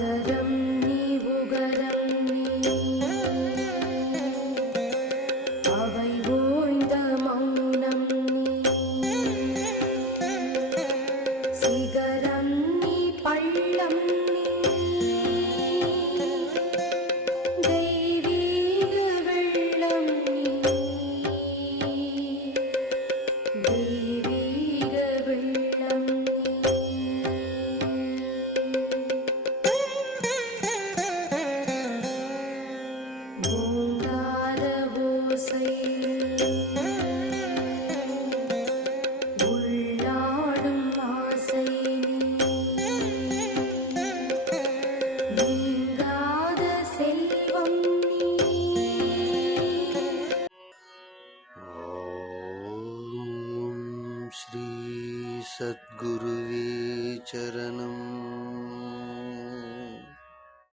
da, da, da. Om Shri सद्गुरुवे चरणम्